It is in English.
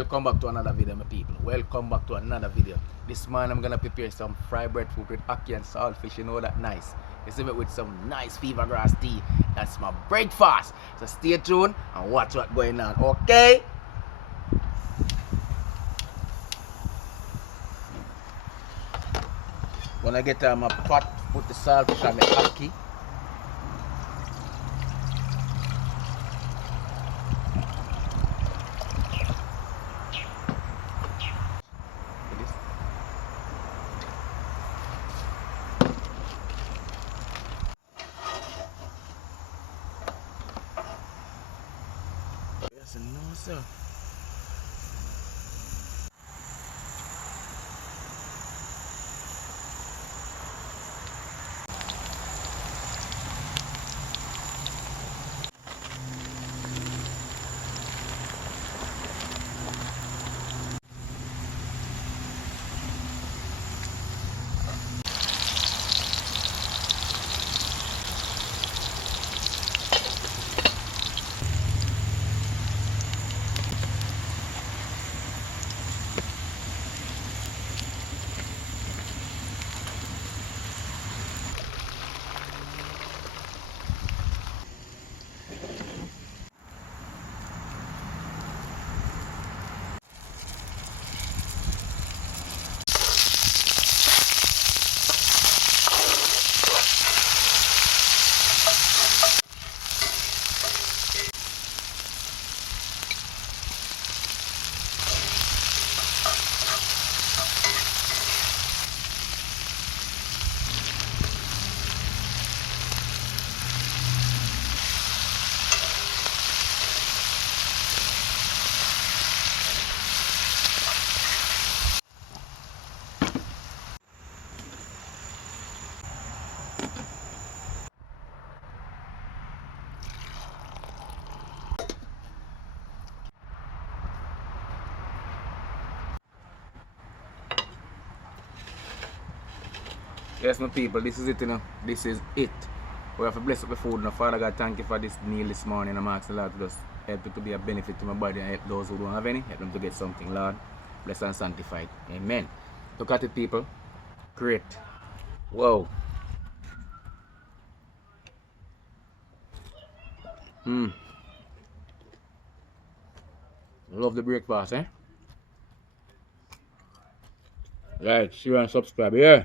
Welcome back to another video, my people. Welcome back to another video. This morning I'm gonna prepare some fried breadfruit with ackee and saltfish. You know that nice. You see it with some nice fever grass tea. That's my breakfast. So stay tuned and watch what's going on. Okay? Gonna get my pot, put the saltfish and the ackee. Yes, no, sir. Yes, my people, this is it, you know. This is it. We have to bless up the food. Now, Father God, thank you for this meal this morning. I'm asking the Lord to just help it to be a benefit to my body and help those who don't have any. Help them to get something, Lord. Bless and sanctified. Amen. Look at it, people. Great. Whoa. Love the breakfast, eh? Like, share and subscribe, yeah.